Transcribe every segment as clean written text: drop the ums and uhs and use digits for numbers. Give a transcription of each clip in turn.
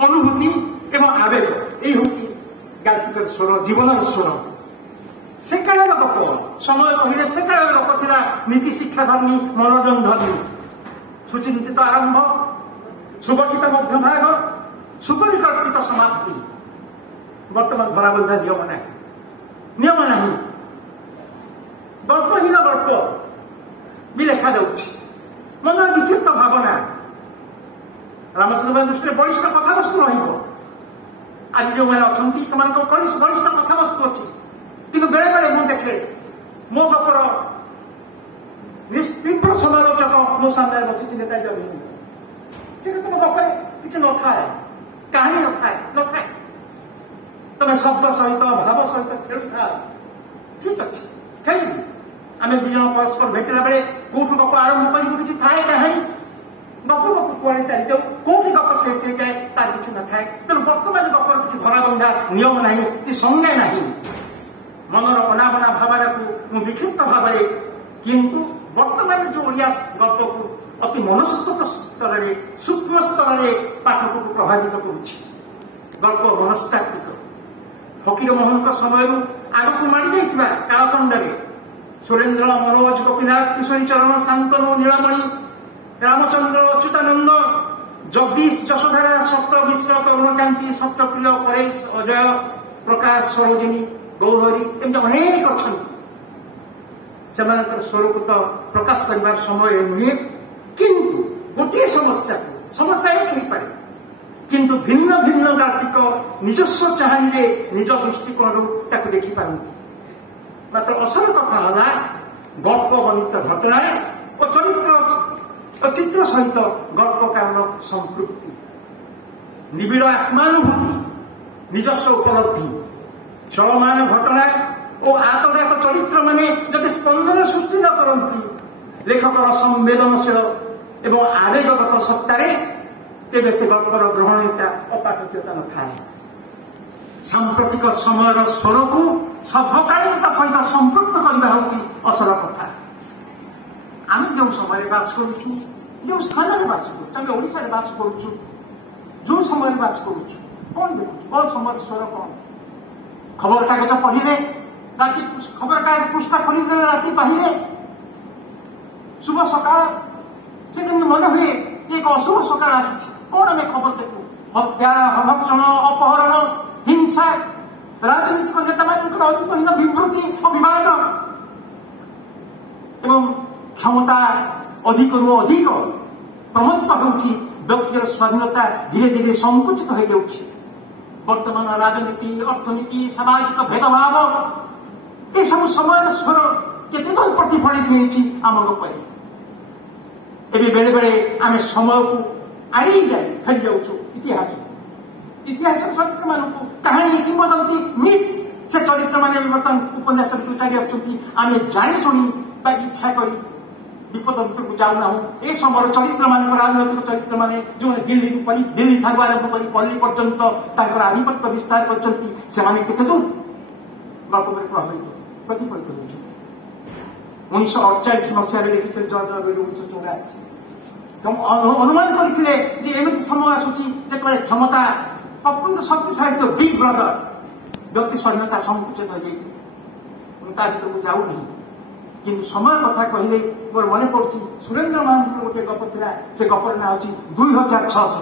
अनुभूति एवं आवेग यही हूँ गाल्पिकर स्वर जीवन स्वर से काल गप समय कहले से काल गप था नीति शिक्षा धर्मी मनोरंजन धर्मी सुचिंतित आरंभ सुगठित मध्यभाग सुपरिकल्पित समाप्ति वर्तमान धराबंधा नियम ना गल्पहीन गल्प भी लिखा जाउछि मन विक्षिप्त भावना रामचंद्र दृष्टि वरिष्ठ कथावस्तु रहिब आज जो मैंने अच्छा वरिष्ठ कथावस्तु अच्छी कि बेले बेले मुझे देखे मो गपर तीव्र समालोचक मो सामने बसी नेता तुम गपरे किसी न था कहानी न था तुम शब्द सहित भाव सहित खेलु था ठीक अच्छे खेल आम दिज परस्पर भेटला बेले कौटू गप आरंभ कर किसी थाए कहानी गप गप कुआड़े चली जाऊ कौटी गप शेष हो जाए तार किसी न था तेणु बर्तमान गपर किसी धराबंधा नियम ना कि संज्ञा ना मनर अनाबना भावना को विक्षिप्त भाव किंतु वर्तमान जो ओडिया गप को अति मनस्तत्व स्तर में सूक्ष्म स्तर में पाठक को प्रभावित करुच्ची गल्प मनस्तात्विक फकीर मोहन समय आग को मारी जाइथिबा कालखंड में सुरेन्द्र मनोज गोपीनाथ किशोरी चरण शांतनु नीलमणि रामचंद्र अच्युतानंद जगदीश यशोधारा सप्त मिश्र करुणकांति सप्तप्रिय परेश अजय प्रकाश सरोजिनी गौहरी एमती अनेक अच्छा से स्वर को तो प्रकाश कर समय नुहे किंतु गोटे समस्या एक हो पारे किंतु भिन्न भिन्न गाल्पिक निजस्व चाहनी निज दृष्टिकोण ताको देखी पारती मात्र असल कथा है गल्प बनित घटना और चरित्र और चित्र सहित गल्पकार संपृक्ति निबिड़ आत्मानुभूति निजस्व उपलब्धि चलमान घटना और आतजात चरित्र माने जदि स्पंदन सृष्टि न करती लेखकर संवेदनशील एवं आवेगगत सत्तार तेरे से गल्पर ग्रहणीयता और पाठकीयता न था सांप्रतिक समय स्वर को सर्वकालीनता सहित संपृक्त करना हूँ असल कथा आम जो समय बास करुचु जो स्थान में बास करें ओडिशा बास करुचु जो समय बास करुचु कौन देखु कौन समय स्वर कौन खबर कागज पढ़िले राति खबर कागज पुस्तक खोलिदे राति बाहिरे शुभ सकाल से मन हुए एक अशुभ सकाल आसी कौन आम खबर देखु हत्या हधक्षण अपहरण हिंसा राजनीतिक नेता मान अधिकहीन विवृत्ति और विवाद एवं क्षमता अधिक रु अधिक प्रमत्त होउछि व्यक्तिर स्वाधीनता धीरे धीरे संकुचित हो जाउछि वर्तमान राजनीति अर्थनीति सामाजिक भेदभाव ये सब समय स्वर केते प्रतिफलित आम गपरे एवं बेले बेले आम समय को आड़ी जाए फेरी जाऊँ इतिहास चरित्र मान कहानी किंवदंती मिथ से चरित्र मान बर्तमान उपन्यास चली आम जाशुणी इच्छा कर विपद को जाऊना ए समय चरित्र मान राजनैतिक चरित्र मान जो दिल्ली ठारू आरंभ कर पल्ली पर्यंत आधिपत्य विस्तार करते दूर गल्प प्रभावित प्रतिफलित हो 1948 मसीह लिखिते जॉर्ज ऑरवेल 1984 अनुमान करते एमती समय आसूची क्षमता अत्यंत शक्तिशाली तो बिग ब्रदर व्यक्ति स्वाधीनता संकुचित हो जाती को जाऊ नहीं किंतु समय कथा कहले मोर मन पड़ी सुरेन्द्र महांती गोटे गप था से गपर ना अच्छी 2066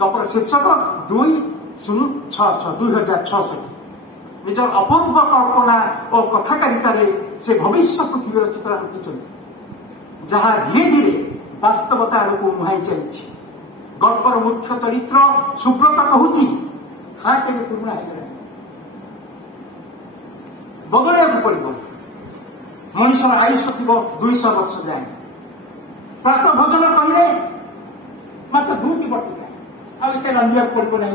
गपर शीर्षक 2066 निजर अपूर्व कल्पना और कथाकारिता से भविष्य पृथ्वी चित्र आंकी जहाँ धीरे धीरे वास्तवता को मुहाई चली गल्पर मुख्य चरित्र सुब्रत कहूँ हाँ के पुरुणा बदल पड़ो मनुष्य आयुष थी 200 वर्ष जाए प्रात भोजन कहले मात्र 2टी बटिका आते रंधा पड़ो ना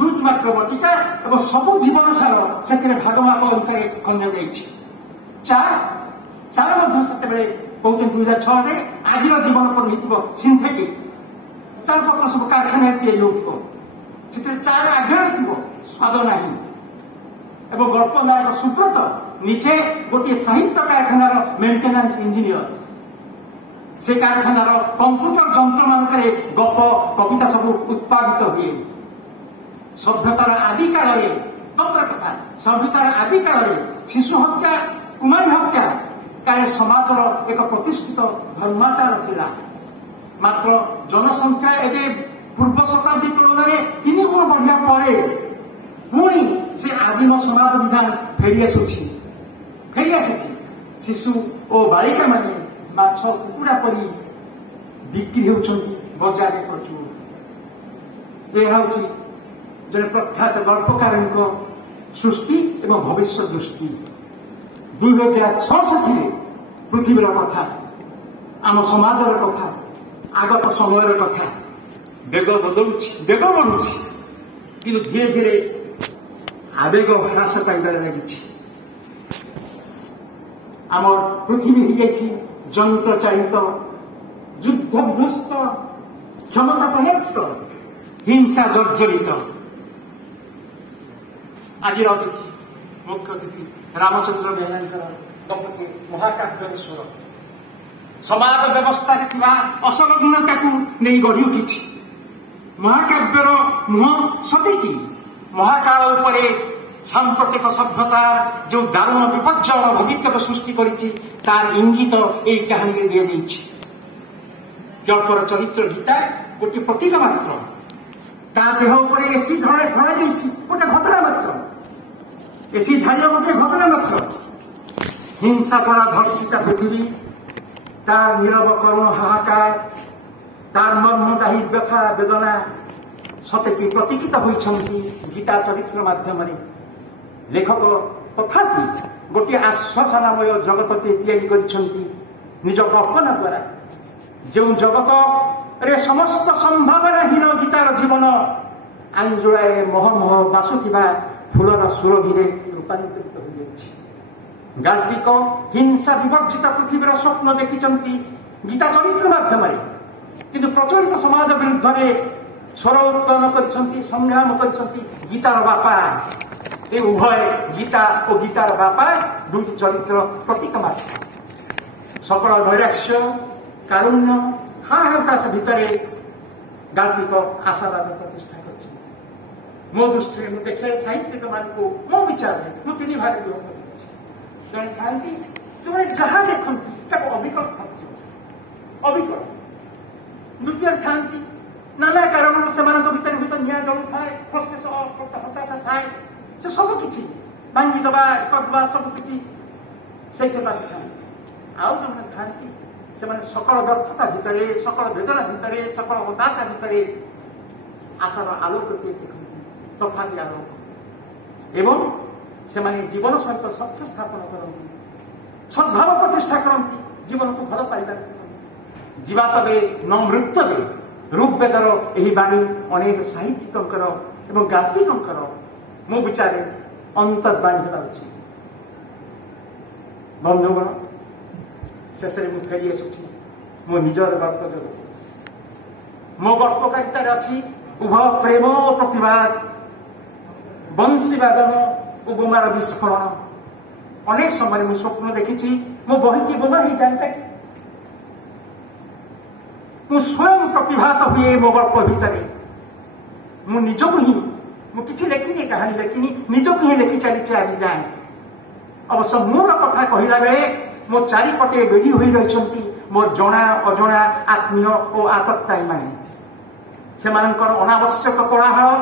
2टी मात्र बटिका और सबू जीवन सार से भागमाप अनुसार खंजा चार से कहते 2006 आज जीवन पर सिंथेटिक चार पत्र सब कारखाना या चार आग्रह थी स्वाद ना एवं गल्प नायक सुब्रत निजे गोटे साहित्य कारखानार मेन्टेनान्स इंजीनियर से कारखानार कंप्यूटर जंत्र मानकरे गप कविता सब उत्पादित हुए। सभ्यतार आदि काल गपर कथा सभ्यतार आदि काल शिशु हत्या कुमारी हत्या काले समाजर एक प्रतिष्ठित धर्माचार थिला। मात्र जनसंख्या एवं पूर्व शताब्दी तुलन में 3 गुण बढ़िया पर पुणी से आदिम समाज विधान फेरी आसी शिशु और बालिका माने माछ कुकुड़ा परी बिक्री होउछंती बजार में प्रचुर। यह हूँ जन प्रख्यात गल्पकार सृष्टि एवं भविष्य दृष्टि 2066 पृथ्वीर कथा आम समाजर कथा आगत समय कथा बेग बदलुची बेग बढ़ुची कि धीरे धीरे आवेग ह्रास पाइबार लगी। आम पृथ्वी हो जाए यंत्र चालित युद्धभ्रस्त क्षमता पर्याप्त हिंसा जर्जरित। आज अतिथि मुख्य अतिथि रामचंद्र बेहेरा गपके महाकाव्यर स्वर समाज व्यवस्था असल गुणता नहीं गढ़ी उठी। महाकाव्यर मुह सतीकी महाकाल उपरे सांप्रतिक सभ्यतार जो दारुण विपर्जय भोगित्व सृष्टि करिछि तार इंगित एई कहानी रे दिया जाइछि। जपर चरित्र गीता गोटे प्रतीक मात्र ता देह उपरे एसी धरा जाइछि गोटे घटना मात्र एसी धारिया गोटे घटना मात्र। हिंसा द्वारा धर्षिता पृथ्वी तार नीरव करुण हाहाकार तार मर्मदायी व्यथा वेदना सतेकी प्रतीकित होइछन्ति गीता चरित्र माध्यम लेखक तथापि गोटे आश्वासनामय जगत तैयारी करिछन्ति निज कल्पना द्वारा जो जगत रे समस्त संभावनाहीन गीतार जीवन आंजुलाए महमह बासुथिबा फूलर सुरभिरे रूपांतरित हो जाइछि। गाल्पिक हिंसा विवर्जित पृथ्वीर स्वप्न देखिछन्ति गीता चरित्र माध्यम किंतु प्रचलित समाज विरुद्ध में स्वर उत्पन्न करिछन्ति संग्राम करिछन्ति गीतार बापा। ए उभय गीता और गीतार बापा दुईटी चरित्र प्रतीक मात्र। सकल नैराश्य कारुण्य हाहाकार भितर गाल्पिक आशावाद प्रतिष्ठा कर। मो दृष्टि में देखे साहित्यिक मान को मो विचार में तीन भाग जड़े था जो जहाँ देखती अविकल अविकल द्वितीय था नाना कारण से भर भीतर निआ जलू थाए हताशा थाए से सबकि भांगीदबा करदबा सबकि से था आउ जो था से सकल व्यर्थता भितर सकल वेदना भितर सकल हताशा भितर आशार आलोक देखती तथापि आलोक एवं से जीवन सहित सत्य स्थापन करती सद्भाव प्रतिष्ठा करती जीवन को भल पाइबा जीवा तबे न मृत्यु ऋग्वेदर यही बाणी अनेक साहित्यिकर एवं गाल्पिकर मो विचार अंतर्वाणी होगा उचित। बंधुगण शेष में फेरी आसुची मो निजर गल्प जगत मो गल्पकारितार अच्छी उभय प्रेम और प्रतिवाद बंशीवादन और बोमार विस्फोरण। अनेक समय मुझे स्वप्न देखी मो बही बोमा ही जाता कि मु स्वयं प्रतिभात हुए मो गल्प भितर मु निजक ही मुझे लिखिनी कहानी लिखिनी निजक ही लिखि चली आज जाए। अवश्य मोर कथा कहला बेले मो चारिपटे बेढ़ी हो रही मोर जना अजना आत्मीय और आततायी माने से अनावश्यक कोलाहल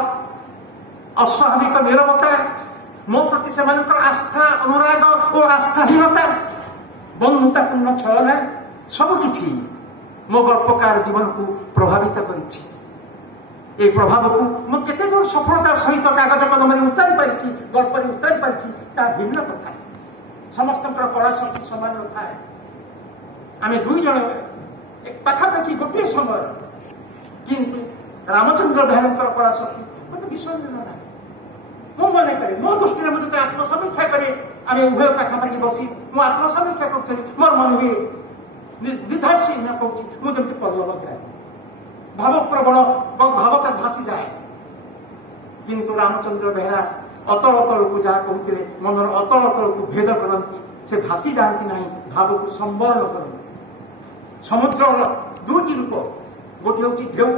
अस्वाभाविक नीरवता मो प्रति से आस्था अनुराग और आस्थाहीनता बंधुतापूर्ण छलना सबकि मो गल्पकार जीवन को प्रभावित करिछि। ए प्रभाव को मु केते दूर सफलता सहित कागज कलम उतारी पारिछि गल्प उतारी पारिछि ता भिन्न कथा। समस्त कला शक्ति समान थाए आम दुई जन पाखापाखि गोटे समय किंतु रामचंद्र बेहेरा कला शक्ति मत विसर्जन ना मो मन करे मो दृष्टि में मुझे आत्मसमीक्षा करे आम उभय पाखापाखि बसी मु आत्मसमीक्षा करी मोर मन हुए द्विधाशी न कहूँ मुझे पल्लव गिराए भावप्रवण भावता भासी जाए किंतु रामचंद्र बेहेरा अतल अतल को जहाँ कहते मनर अतल अतल को भेद करती से भासी जाती ना भाव को संवरण करती ସମୁଦ୍ର ଦୁଇଟି ରୂପ, ଗୋଟିଏ ହେଉଛି ଢେଉ,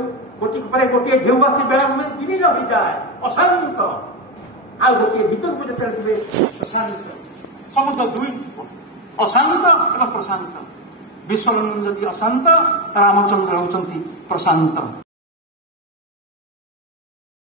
ଗୋଟିଏ ଢେଉ ଆସି ବେଳାଭୂମି ବିଲୀନ ହୋଇଯାଏ ଅଶାନ୍ତ, ଆଉ ଗୋଟିଏ ଭିତରକୁ ଯେତେବେଳେ ଯିବେ ପ୍ରଶାନ୍ତ। ସମୁଦ୍ର ଦୁଇ ରୂପ, ଅଶାନ୍ତ ଏବଂ ପ୍ରଶାନ୍ତ। ବିଶ୍ୱ ଯଦି ଅଶାନ୍ତ, ରାମଚନ୍ଦ୍ର ହେଉଛନ୍ତି ପ୍ରଶାନ୍ତ।